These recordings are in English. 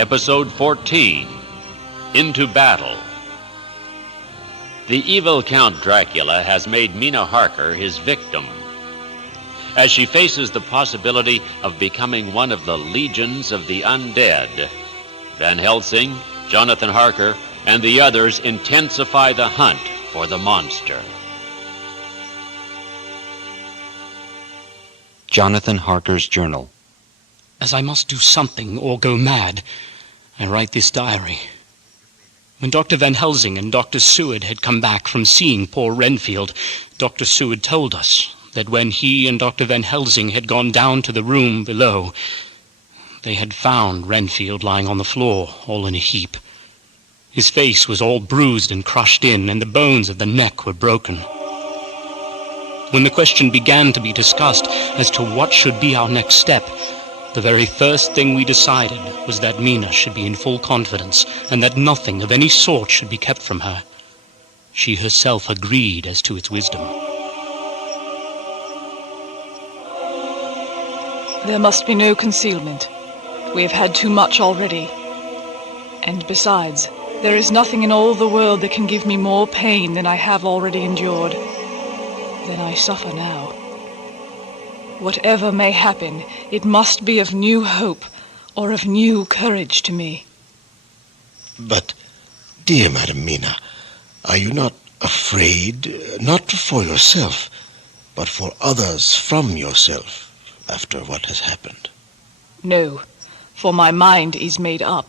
Episode 14, Into Battle. The evil Count Dracula has made Mina Harker his victim. As she faces the possibility of becoming one of the legions of the undead, Van Helsing, Jonathan Harker, and the others intensify the hunt for the monster. Jonathan Harker's journal. As I must do something or go mad, I write this diary. When Dr. Van Helsing and Dr. Seward had come back from seeing poor Renfield, Dr. Seward told us that when he and Dr. Van Helsing had gone down to the room below, they had found Renfield lying on the floor, all in a heap. His face was all bruised and crushed in, and the bones of the neck were broken. When the question began to be discussed as to what should be our next step, the very first thing we decided was that Mina should be in full confidence, and that nothing of any sort should be kept from her. She herself agreed as to its wisdom. There must be no concealment. We have had too much already. And besides, there is nothing in all the world that can give me more pain than I have already endured. Than I suffer now. Whatever may happen, it must be of new hope or of new courage to me. But, dear Madam Mina, are you not afraid, not for yourself, but for others from yourself, after what has happened? No, for my mind is made up.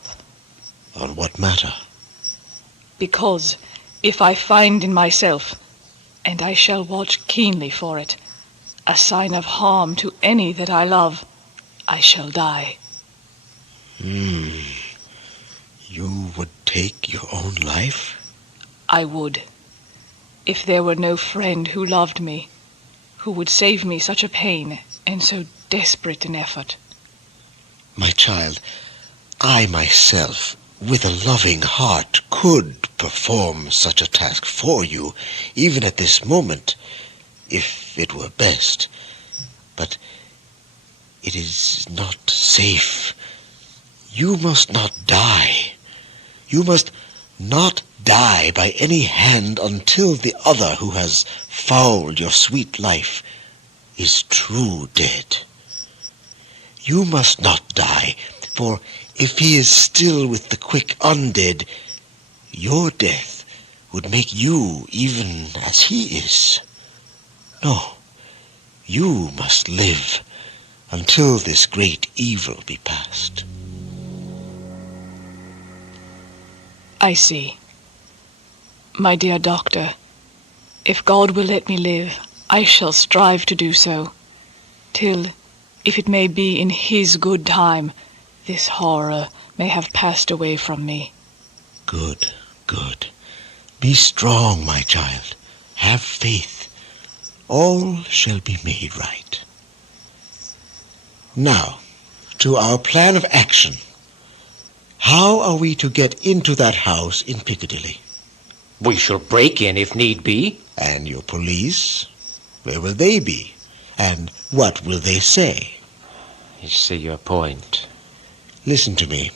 On what matter? Because if I find in myself, and I shall watch keenly for it, a sign of harm to any that I love, I shall die. You would take your own life? I would, if there were no friend who loved me, who would save me such a pain and so desperate an effort. My child, I myself, with a loving heart, could perform such a task for you, even at this moment, if it were best. But it is not safe. You must not die. You must not die by any hand until the other who has fouled your sweet life is true dead. You must not die, for if he is still with the quick undead, your death would make you even as he is. No, you must live until this great evil be past. I see. My dear doctor, if God will let me live, I shall strive to do so, till, if it may be in his good time, this horror may have passed away from me. Good, good. Be strong, my child. Have faith. All shall be made right. Now, to our plan of action. How are we to get into that house in Piccadilly? We shall break in if need be. And your police? Where will they be? And what will they say? I see your point. Listen to me.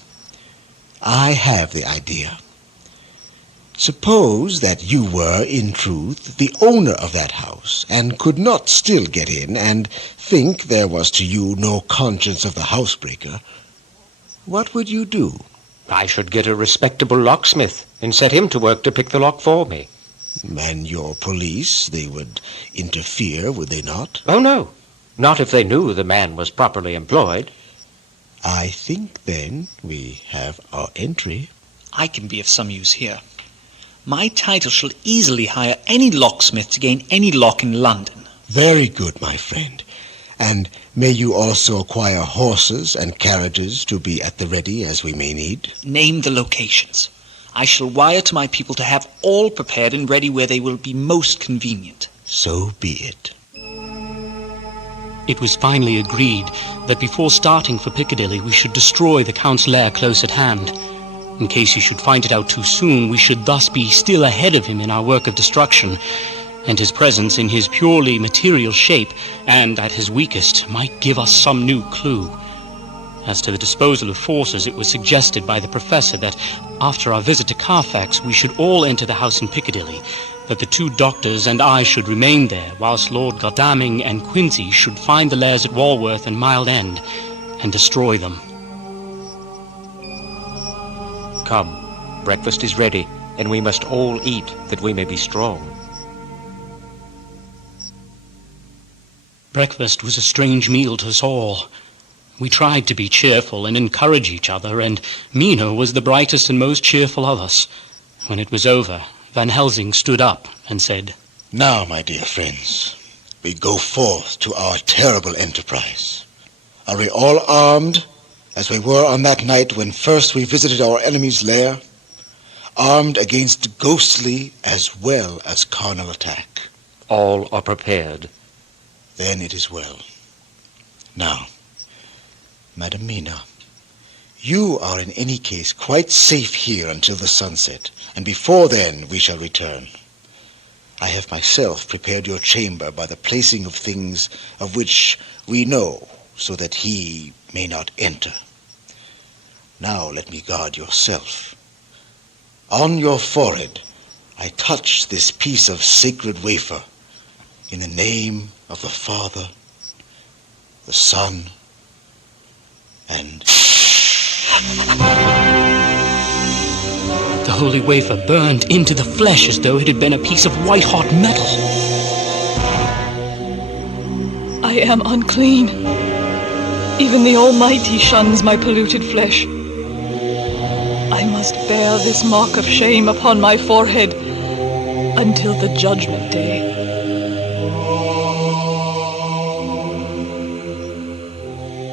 I have the idea. Suppose that you were, in truth, the owner of that house, and could not still get in, and think there was to you no conscience of the housebreaker. What would you do? I should get a respectable locksmith and set him to work to pick the lock for me. And your police, they would interfere, would they not? Oh, no. Not if they knew the man was properly employed. I think, then, we have our entry. I can be of some use here. My title shall easily hire any locksmith to gain any lock in London. Very good, my friend. And may you also acquire horses and carriages to be at the ready as we may need? Name the locations. I shall wire to my people to have all prepared and ready where they will be most convenient. So be it. It was finally agreed that before starting for Piccadilly we should destroy the Count's lair close at hand. In case he should find it out too soon, we should thus be still ahead of him in our work of destruction, and his presence in his purely material shape, and at his weakest, might give us some new clue. As to the disposal of forces, it was suggested by the professor that after our visit to Carfax we should all enter the house in Piccadilly, that the 2 doctors and I should remain there, whilst Lord Godalming and Quincy should find the lairs at Walworth and Mile End and destroy them. Come, breakfast is ready, and we must all eat that we may be strong. Breakfast was a strange meal to us all. We tried to be cheerful and encourage each other, and Mina was the brightest and most cheerful of us. When it was over, Van Helsing stood up and said, Now, my dear friends, we go forth to our terrible enterprise. Are we all armed, as we were on that night when first we visited our enemy's lair? Armed against ghostly as well as carnal attack? All are prepared. Then it is well. Now, Madam Mina, you are in any case quite safe here until the sunset, and before then we shall return. I have myself prepared your chamber by the placing of things of which we know, so that he may not enter. Now let me guard yourself. On your forehead I touch this piece of sacred wafer, in the name of the Father, the Son, and... The holy wafer burned into the flesh as though it had been a piece of white-hot metal. I am unclean. Even the Almighty shuns my polluted flesh. I must bear this mark of shame upon my forehead until the judgment day.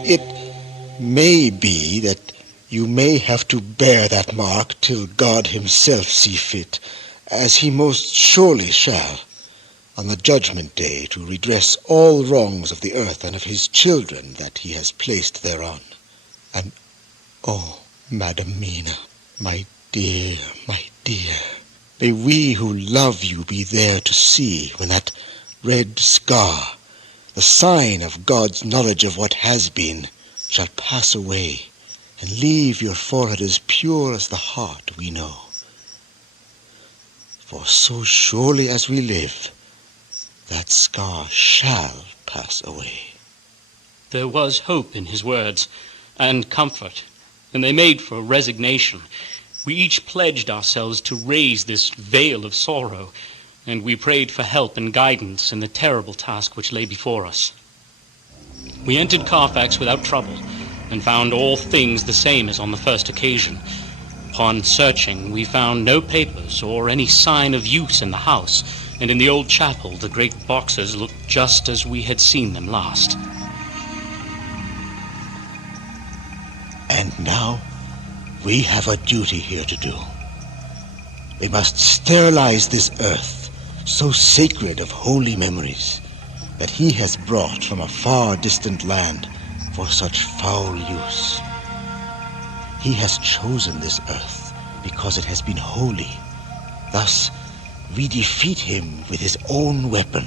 It may be that you may have to bear that mark till God himself see fit, as he most surely shall, on the judgment day, to redress all wrongs of the earth and of his children that he has placed thereon. And, oh, Madam Mina, my dear, may we who love you be there to see when that red scar, the sign of God's knowledge of what has been, shall pass away and leave your forehead as pure as the heart we know. For so surely as we live, that scar shall pass away. There was hope in his words, and comfort, and they made for resignation. We each pledged ourselves to raise this veil of sorrow, and we prayed for help and guidance in the terrible task which lay before us. We entered Carfax without trouble, and found all things the same as on the first occasion. Upon searching, we found no papers or any sign of use in the house, and in the old chapel the great boxes looked just as we had seen them last. And now we have a duty here to do. We must sterilize this earth, so sacred of holy memories, that he has brought from a far distant land for such foul use. He has chosen this earth because it has been holy. Thus we defeat him with his own weapon,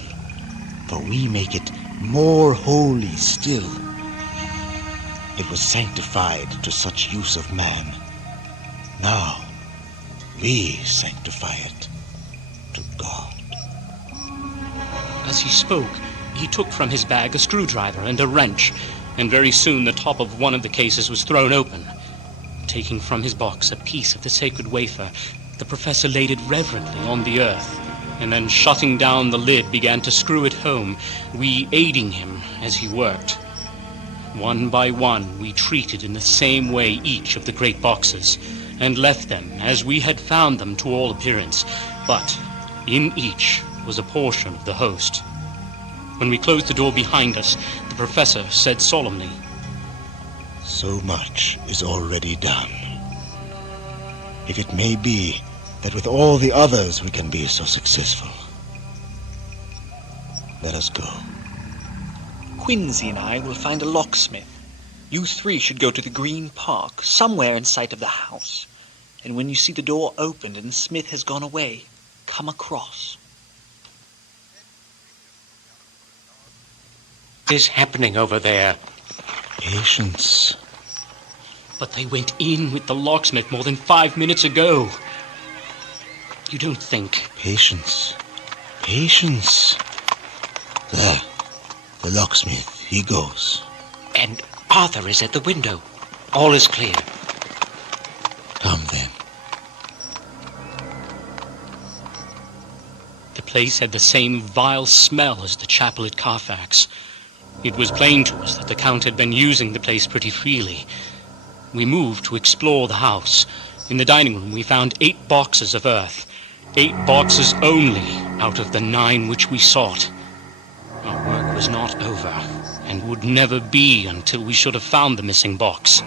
for we make it more holy still. It was sanctified to such use of man. Now we sanctify it to God. As he spoke, he took from his bag a screwdriver and a wrench, and very soon the top of one of the cases was thrown open. Taking from his box a piece of the sacred wafer, the professor laid it reverently on the earth, and then shutting down the lid began to screw it home, we aiding him as he worked. One by one we treated in the same way each of the great boxes, and left them as we had found them to all appearance, but in each was a portion of the host. When we closed the door behind us, the professor said solemnly, So much is already done. If it may be that with all the others we can be so successful. Let us go. Quincy and I will find a locksmith. You 3 should go to the Green Park, somewhere in sight of the house. And when you see the door opened and Smith has gone away, come across. What is happening over there? Patience. But they went in with the locksmith more than 5 minutes ago. You don't think... Patience. Patience. There. The locksmith. He goes. And Arthur is at the window. All is clear. Come then. The place had the same vile smell as the chapel at Carfax. It was plain to us that the Count had been using the place pretty freely. We moved to explore the house. In the dining room we found 8 boxes of earth. 8 boxes only out of the 9 which we sought. Our work was not over, and would never be until we should have found the missing box.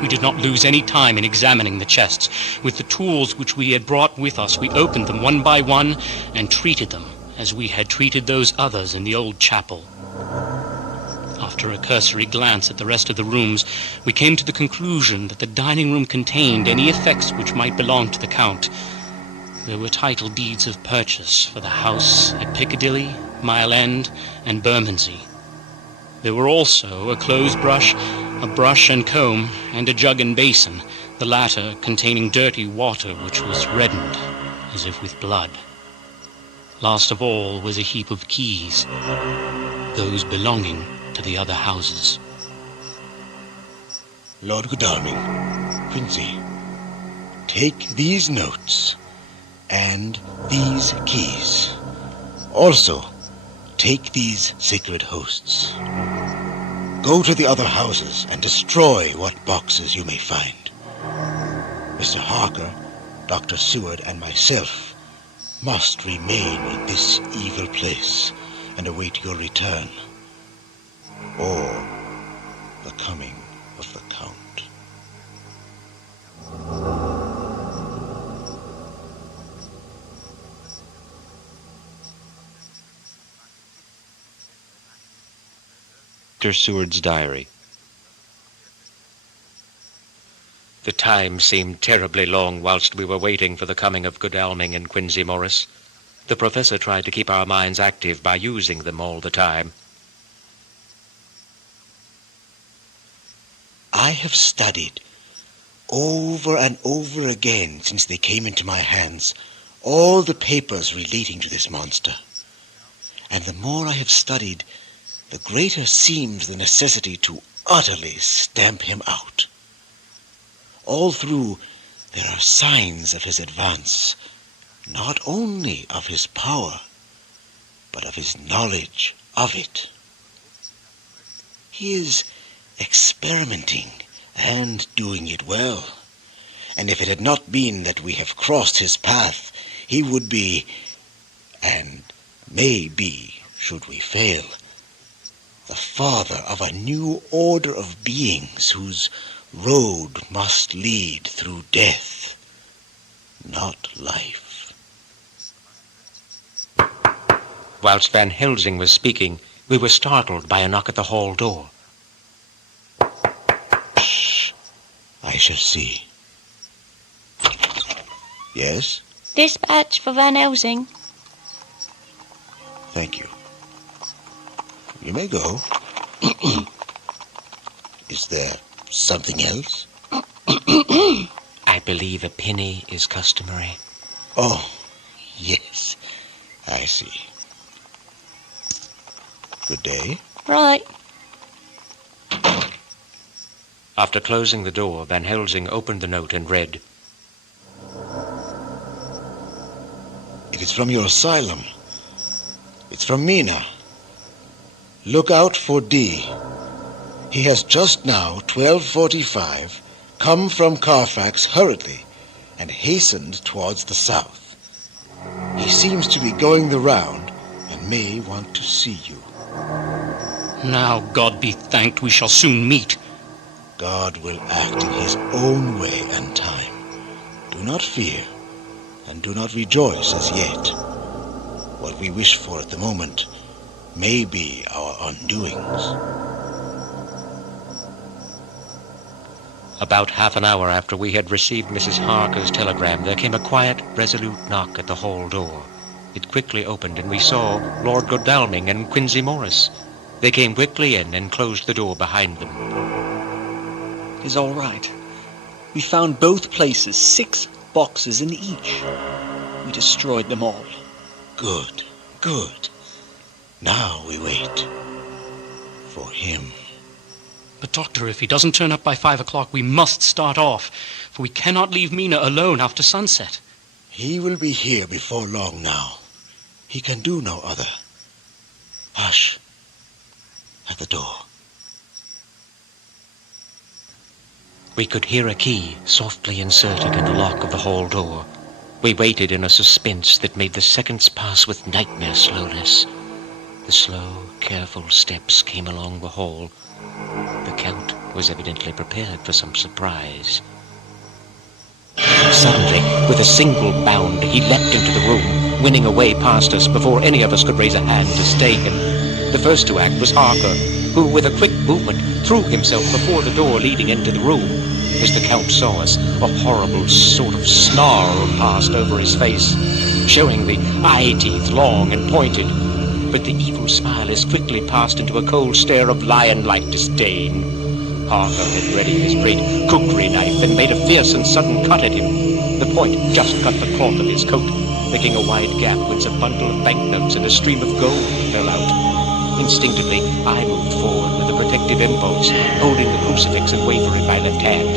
We did not lose any time in examining the chests. With the tools which we had brought with us, we opened them one by one and treated them as we had treated those others in the old chapel. After a cursory glance at the rest of the rooms, we came to the conclusion that the dining room contained any effects which might belong to the Count. There were title deeds of purchase for the house at Piccadilly, Mile End, and Bermondsey. There were also a clothes brush, a brush and comb, and a jug and basin, the latter containing dirty water which was reddened as if with blood. Last of all was a heap of keys, those belonging to the other houses. Lord Godalming, Quincy, take these notes and these keys. Also, take these sacred hosts. Go to the other houses and destroy what boxes you may find. Mr. Harker, Dr. Seward, and myself must remain in this evil place and await your return, or the coming of the Count. Dr. Seward's diary. The time seemed terribly long whilst we were waiting for the coming of Godalming and Quincey Morris. The professor tried to keep our minds active by using them all the time. I have studied over and over again since they came into my hands all the papers relating to this monster. And the more I have studied, the greater seems the necessity to utterly stamp him out. All through, there are signs of his advance, not only of his power, but of his knowledge of it. He is experimenting and doing it well. And if it had not been that we have crossed his path, he would be, and may be, should we fail, the father of a new order of beings whose road must lead through death, not life. Whilst Van Helsing was speaking, we were startled by a knock at the hall door. Shh. I shall see. Yes? Dispatch for Van Helsing. Thank you. You may go. Is there something else? I believe a penny is customary. Oh, yes. I see. Good day. Right. After closing the door, Van Helsing opened the note and read, It is from your asylum. It's from Mina. Look out for D. He has just now, 12:45, come from Carfax hurriedly and hastened towards the south. He seems to be going the round and may want to see you. Now, God be thanked, we shall soon meet. God will act in his own way and time. Do not fear, and do not rejoice as yet. What we wish for at the moment may be our undoings. About half an hour after we had received Mrs. Harker's telegram, there came a quiet, resolute knock at the hall door. It quickly opened, and we saw Lord Godalming and Quincey Morris. They came quickly in and closed the door behind them. is all right. We found both places, 6 boxes in each. We destroyed them all. Good, good. Now we wait for him. But, Doctor, if he doesn't turn up by 5 o'clock, we must start off, for we cannot leave Mina alone after sunset. He will be here before long now. He can do no other. Hush. At the door. We could hear a key softly inserted in the lock of the hall door. We waited in a suspense that made the seconds pass with nightmare slowness. The slow, careful steps came along the hall. The Count was evidently prepared for some surprise. Suddenly, with a single bound, he leapt into the room, winning a way past us before any of us could raise a hand to stay him. The first to act was Harker, who, with a quick movement, threw himself before the door leading into the room. As the Count saw us, a horrible sort of snarl passed over his face, showing the eye teeth long and pointed. But the evil smile as quickly passed into a cold stare of lion-like disdain. Harker had ready his great kukri knife and made a fierce and sudden cut at him. The point just cut the cloth of his coat, making a wide gap whence a bundle of banknotes and a stream of gold fell out. Instinctively, I moved forward with a protective impulse, holding the crucifix and wavering my left hand.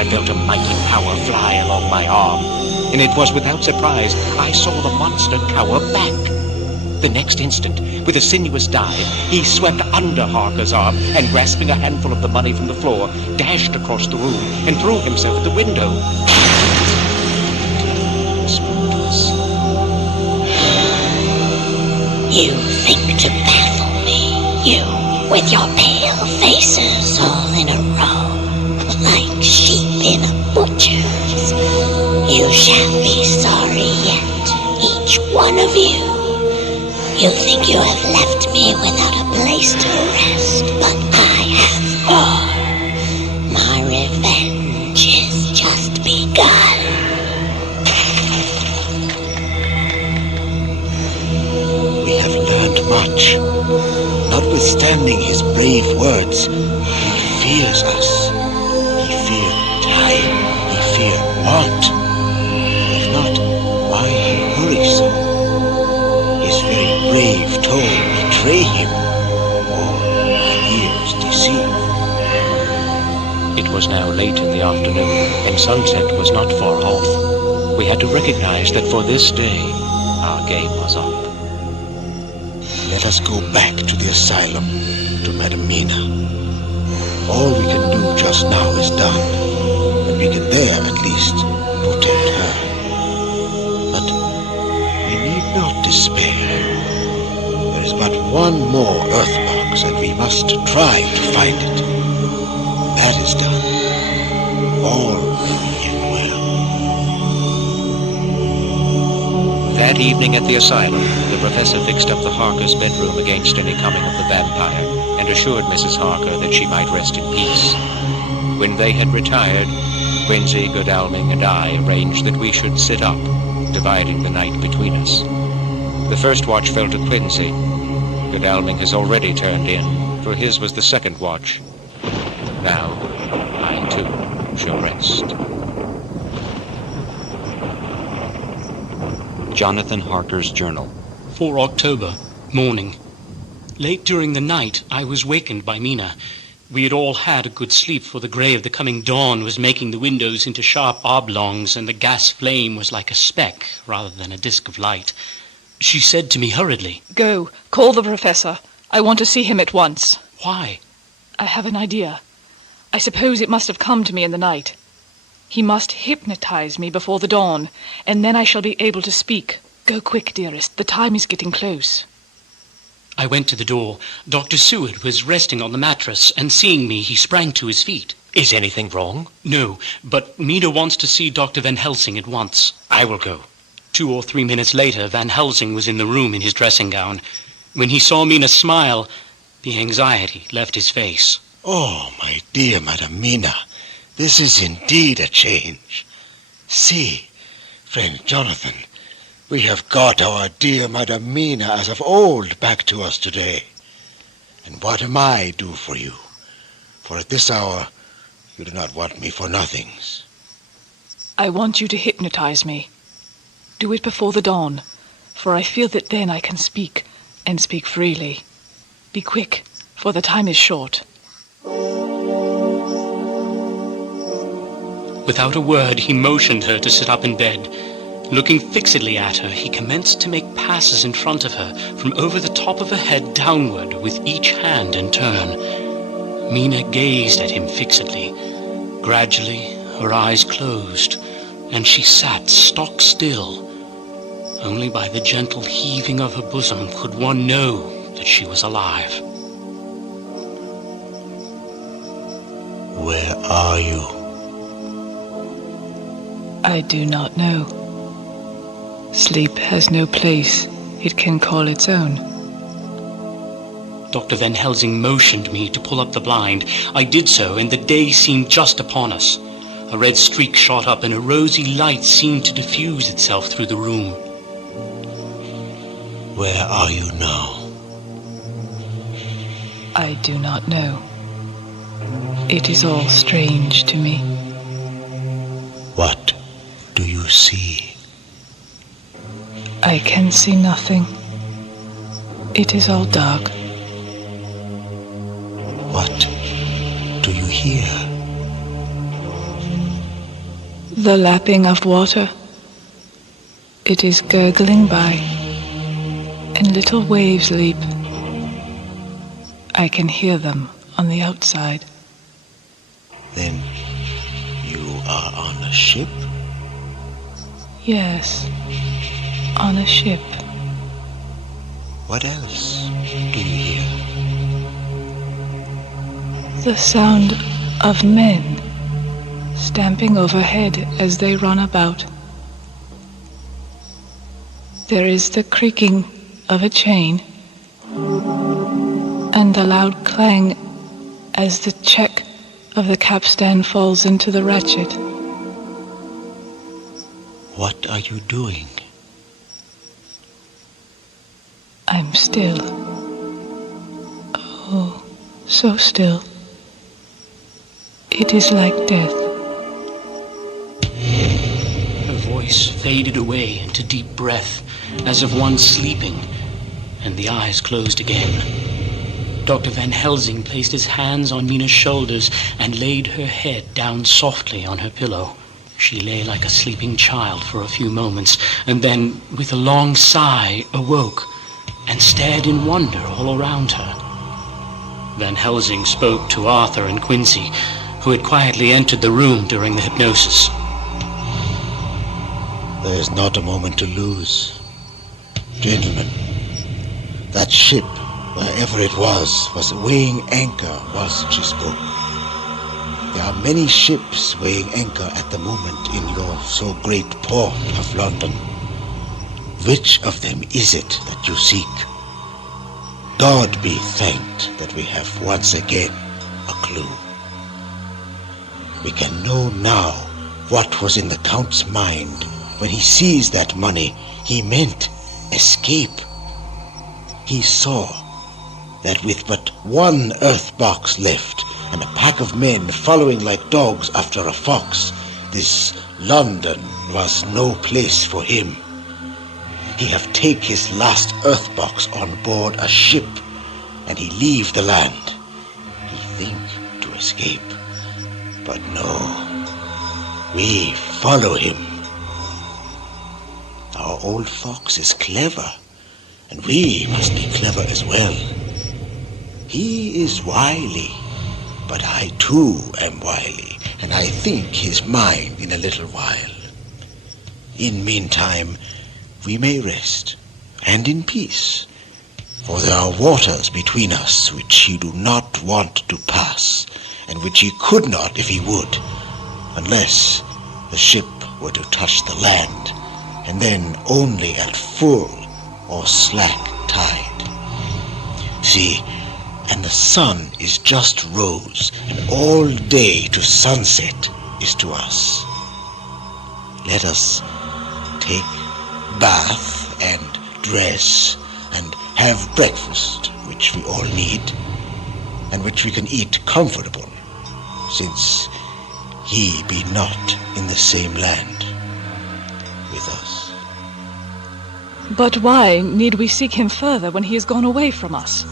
I felt a mighty power fly along my arm, and it was without surprise I saw the monster cower back. The next instant, with a sinuous dive, he swept under Harker's arm and, grasping a handful of the money from the floor, dashed across the room and threw himself at the window. You think to baffle me, you, with your pale faces all in a row, like sheep in a butcher's. You shall be sorry yet, each one of you. You think you have left me without a place to rest, but I have more. My revenge is just begun. We have learned much. Notwithstanding his brave words, he fears us. He fear time. He fear want. If not, why he hurry so? His very brave tone betray him, or my ears deceive. It was now late in the afternoon, and sunset was not far off. We had to recognize that for this day, our game was up. Let us go back to the asylum, to Madam Mina. All we can do just now is done, and we can there at least protect her. But we need not despair. There is but one more earth box, and we must try to find it. When that is done, all will end well. That evening at the asylum, the professor fixed up the Harkers' bedroom against any coming of the vampire, and assured Mrs. Harker that she might rest in peace. When they had retired, Quincy, Godalming, and I arranged that we should sit up, dividing the night between us. The first watch fell to Quincy. Godalming has already turned in, for his was the second watch. Now, I too shall rest. Jonathan Harker's Journal. 4 October, morning. Late during the night, I was wakened by Mina. We had all had a good sleep, for the grey of the coming dawn was making the windows into sharp oblongs, and the gas flame was like a speck rather than a disk of light. She said to me hurriedly, Go, call the professor. I want to see him at once. "Why?" I have an idea. I suppose it must have come to me in the night. He must hypnotize me before the dawn, and then I shall be able to speak. Go quick, dearest. The time is getting close. I went to the door. Dr. Seward was resting on the mattress, and seeing me, he sprang to his feet. Is anything wrong? No, but Mina wants to see Dr. Van Helsing at once. I will go. 2 or 3 minutes later, Van Helsing was in the room in his dressing gown. When he saw Mina smile, the anxiety left his face. Oh, my dear Madam Mina, this is indeed a change. See, friend Jonathan, we have got our dear Madam Mina as of old back to us today. And what am I do for you? For at this hour You do not want me for nothings. I want you to hypnotize me. Do it before the dawn, for I feel that then I can speak, and speak freely. Be quick, for the time is short. Without a word, he motioned her to sit up in bed. Looking fixedly at her, he commenced to make passes in front of her, from over the top of her head downward, with each hand in turn. Mina gazed at him fixedly. Gradually, her eyes closed, and she sat stock still. Only by the gentle heaving of her bosom could one know that she was alive. Where are you? I do not know. Sleep has no place it can call its own. Dr. Van Helsing motioned me to pull up the blind. I did so, and the day seemed just upon us. A red streak shot up, and a rosy light seemed to diffuse itself through the room. Where are you now? I do not know. It is all strange to me. What do you see? I can see nothing. It is all dark. What do you hear? The lapping of water. It is gurgling by, and little waves leap. I can hear them on the outside. Then you are on a ship? Yes, on a ship. What else do you hear? The sound of men stamping overhead as they run about. There is the creaking of a chain and the loud clang as the check of the capstan falls into the ratchet. What are you doing? I'm still. Oh, so still. It is like death. Her voice faded away into deep breath, as of one sleeping, and the eyes closed again. Dr. Van Helsing placed his hands on Mina's shoulders and laid her head down softly on her pillow. She lay like a sleeping child for a few moments, and then, with a long sigh, awoke and stared in wonder all around her. Van Helsing spoke to Arthur and Quincy, who had quietly entered the room during the hypnosis. There is not a moment to lose. Gentlemen, that ship, wherever it was weighing anchor whilst she spoke. There are many ships weighing anchor at the moment in your so great port of London. Which of them is it that you seek? God be thanked that we have once again a clue. We can know now what was in the Count's mind when he seized that money. He meant escape. He saw that with but one earth box left and a pack of men following like dogs after a fox, this London was no place for him. He have take his last earth box on board a ship, and he leave the land. He think to escape, but no, we follow him. Our old fox is clever, and we must be clever as well. He is wily, but I too am wily, and I think his mind in a little while. In meantime, we may rest, and in peace, for there are waters between us which he do not want to pass, and which he could not if he would, unless the ship were to touch the land, and then only at full or slack tide. See, and the sun is just rose, and all day to sunset is to us. Let us take bath and dress and have breakfast, which we all need, and which we can eat comfortable, since he be not in the same land with us. But why need we seek him further when he has gone away from us?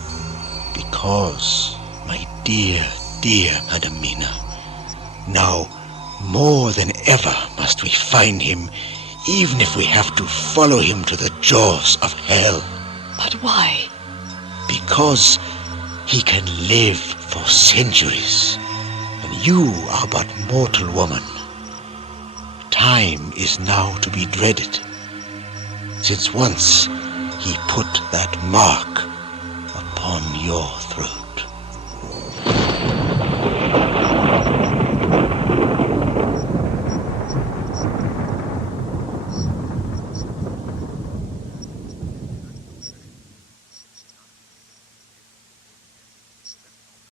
Because, my dear, dear Madam Mina, now more than ever must we find him, even if we have to follow him to the jaws of hell. But why? Because he can live for centuries, and you are but mortal woman. Time is now to be dreaded, since once he put that mark upon your throat.